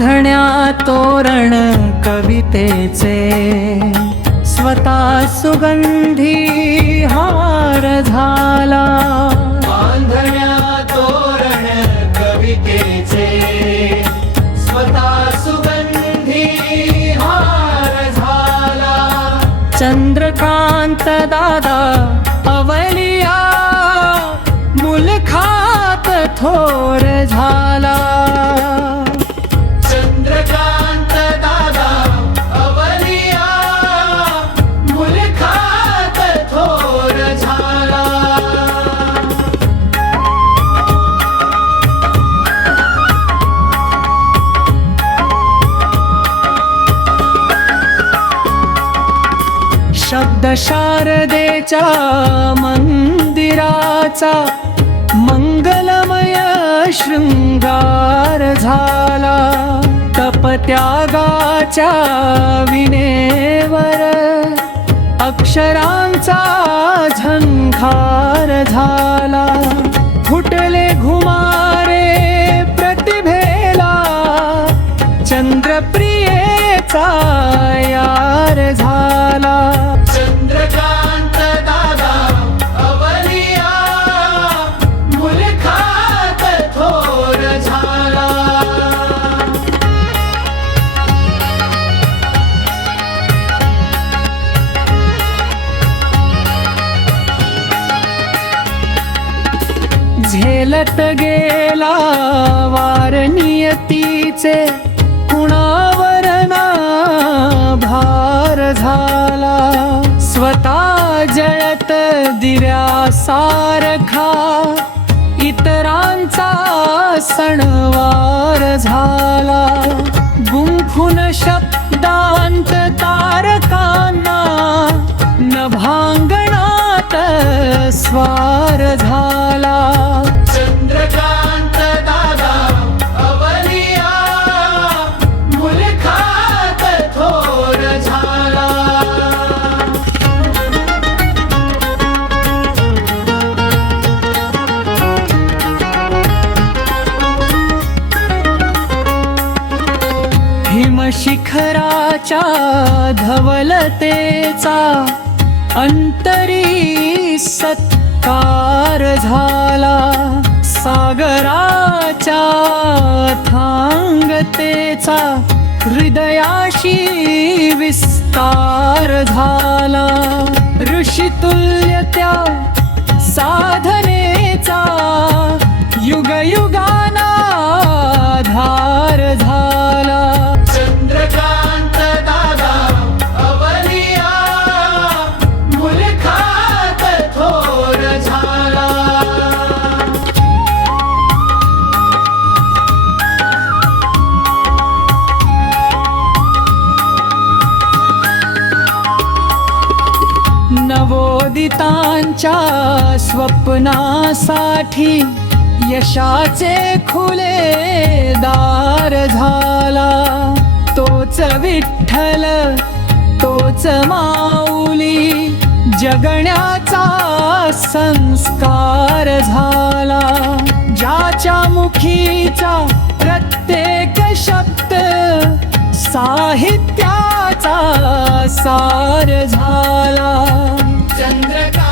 बांधण्या तोरण कवितेचे, स्वतः सुगंधी हार झाला. बांधण्या तोरण कवितेचे, स्वतः सुगंधी हार झाला. चंद्रकांत दादा अवलिया मुलखात थोर झाला. चंद्रकांत दादा अवलिया मुलखात थोर झाला. शब्द शारदेच्या मंदिराचा मंगलमय शृंगार झाला. तपत्यागाच्या विनेवर अक्षरांचा झंखार झाला. फुटले घुमारे प्रतिभेला, चंद्रप्रियेचा यार झाला. चंद्रकांत दादा अवलिया मुलखात थोर झाला. झेलत गेला वार नियतीचे, कुणावर ना भार झाला. स्वतः जळत दिव्यासारखा इतरांचा सणवार झाला. गुंफून शब्दांत तारकांना नभांगणात स्वार झाला. चंद्रकांत दादा अवलिया मुलखात थोर झाला. हिमशिखराच्या धवलतेचा अंतरी सत्कार झाला. सागराच्या थांगतेचा हृदयाशी विस्तार झाला. ऋषितुल्य त्या साधनेचा युगयुगाना धार झाला. चंद्रकांत दादा अवलिया मुलखात थोर झाला. नवोदितांच्या स्वप्नासाठी यशाचे खुले दार झाला. तोच विठ्ठल तोच माऊली जगण्याचा संस्कार झाला. ज्याच्या मुखीचा प्रत्येक शब्द साहित्याचा सार झाला. चंद्रकांत